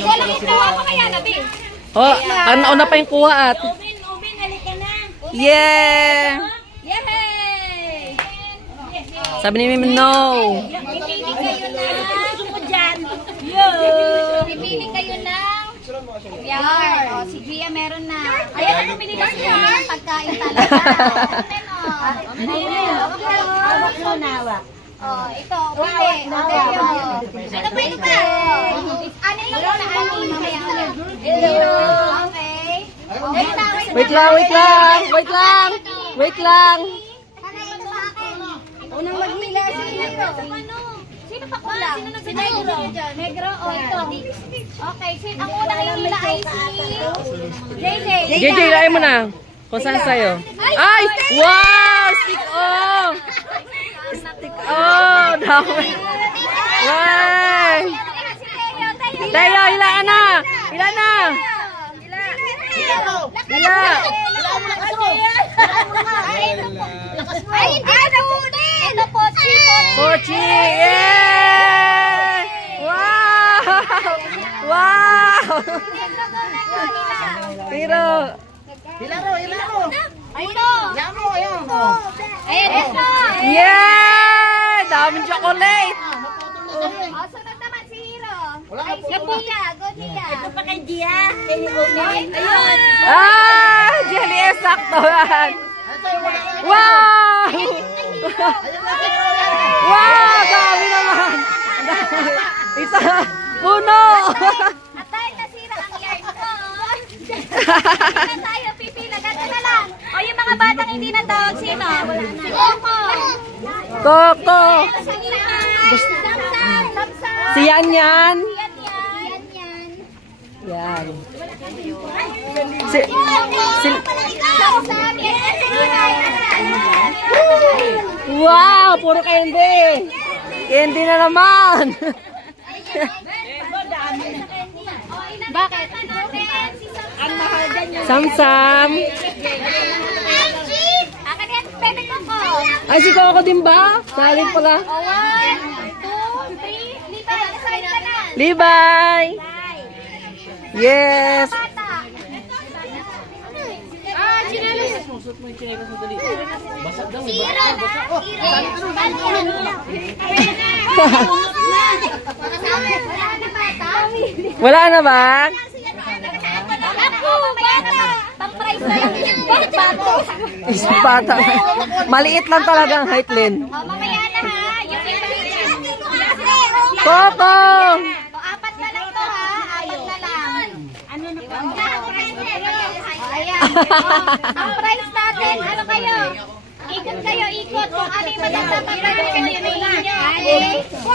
Walang ikuha pa kaya nabi. Oh, nauna pa yung kuha at. Ubin, halika na. Yeah! Yay! Sabi ni Mimi, no. Pipili kayo na. Gusto mo dyan. Pipili kayo na. Yar. O, si Gia meron na. Ayan na, pumili na siya ng pagkain talaga. Hawak mo nawa. Oh, ito, pili. Ito pa, ito pa. Ano yung na ani? Mamaya ulit. Okay. Wait lang, wait lang. Wait lang. Wait lang. Unang magmila si Negro. Sino pa kulang? Si Negro. Negro o ito? Okay, ang unang hila ay si JJ. JJ, ilayin mo na. Kung saan sa'yo. Ay! Wow! Stick on! Stick on! Dami. Wow! Tayo, ilaan na! Ilan na! Ila! Ay, hindi ka nabutin! Ito po, si Pochi! Yeah! Wow! Wow! Pero, Ito! Ayan, ito! yeah! Daming chocolate! O, sunod naman si Hiro. Ay, si Gia. Go, Gia. Ito pa kay Gia. Ayun. Ah! Jelly, sakto yan! Wow! Wow! Dami naman! Isa! Puno! At dahil nasira ang yard ko, hindi na tayo pipila. Ganito na lang. O, yung mga batang hindi na tawag, sino? Si Coco. Coco! Samsam. Samsam. Si Yan Yan! Yan, yan. Yan. Si... Samsam. Wow! Puro candy! Candy na naman! Bakit? Ang mahal dyan yung... Sam-sam! Akin yan, pwede ko ko. Ay, si Coco din ba? Salid pala. O, 1, 2, 3. Lipa, side ka na. Libay! Yes! Bata. Sira na. Wala na ba? Pang-price na yung Isang bata. Maliit lang talaga ang height, Lynn. mamaya na ha. Yung Coco! apat na lang to ha. Apat na lang. Ano na pa? Ayan. Ang price natin, ano kayo? Ikot kayo, ikot. Kung ano yung maganda pagkakas kayo, yun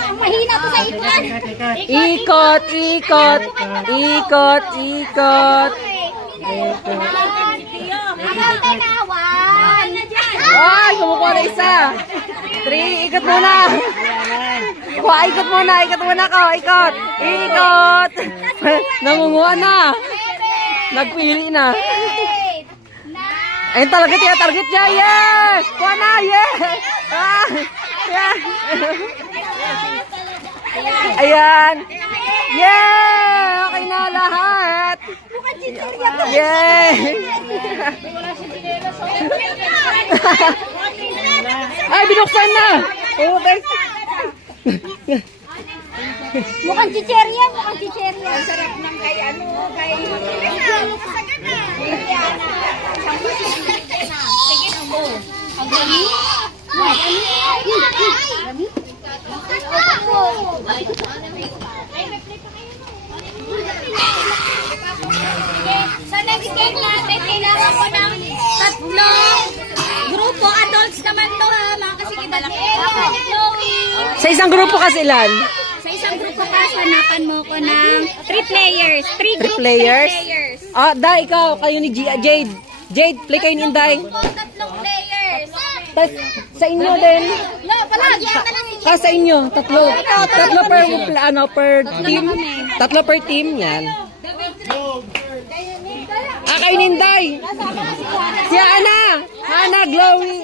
ang mahina to sa ikot. Ikot, ikot, ikot, ikot. Akante na, 1. Ay, kumukuha na isa. 3, ikot muna. Kuha, ikot muna, ikot muna ka, ikot. Ikot. Namunguha na. Nagpili na. 8, 9, Ayun talaga, target niya. Yeah! Kuha na, yeah! Ah, yeah! Ayan. Yeah! Okay na lahat. Yeah! Ay, binuksan na! Okay. mukhang chicherya, mukhang chicherya. Sarap ng kay ano, kay... Sige, ang gani. Sa next game natin, kailangan ko ng tatlong grupo. Adults naman to ha, mga kasigidad. Sa isang grupo kasi ilan? Sa isang grupo ka, hanapan mo ko ng 3 players. 3 groups, 3 players? players. Ah, Day, ikaw, kayo ni Jade. Jade, play kayo ni Day. Tatlong players. Tas, sa inyo din. No, palagi. Sa inyo, tatlo. Tatlo per team. Tatlo per team, yan. Ah, kayo ni Day. Si Ana. Ana, Glowy.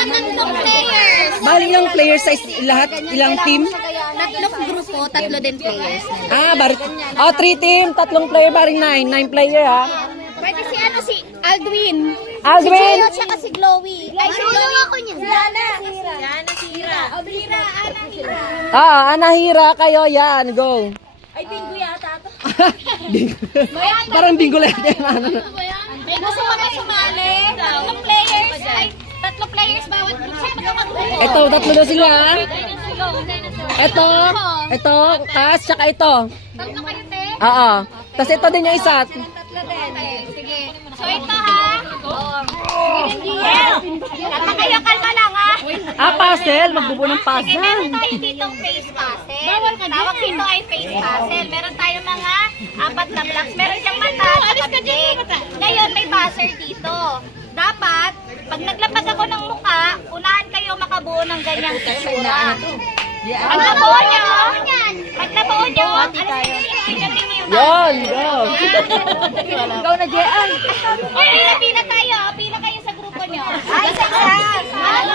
Tatlong players. Bali ilang players sa lahat, ilang team? Tatlong po, 3 din players. Ah, oh, 3 team, 3 player, baring 9. 9 player, ha? Pwede si Aldwin. Aldwin! Si Gio, tsaka si Glowy. Ay, si Glowy ako niya. Si Ana. Anahira kayo, yan, go. Ay, bingo yata ito. Bingo. Parang bingo lang yan. May gusto pa kayo sumali. 3 players. Ay, 3 players bawat group. Saan ka mag-group? Ito, 3 na sila. Ito, Kas, tsaka ito. 3 kayo, te? Oo. Tapos ito din yung isa. Sige. So, ito ha. Kalma kayo, kalma lang ha. Puzzle. Magbubuo ng Sige, puzzle. meron tayo ditong face puzzle. Tawag dito ay face puzzle. Meron tayo mga 4 na blocks. Meron siyang mata at kabig. Ngayon, may buzzer dito. Dapat, pag naglapag ako ng mukha, unahan kayo makabuo ng ganyang itsura. Pag nabuo nyo, Yon, go. Ikaw na, Jean.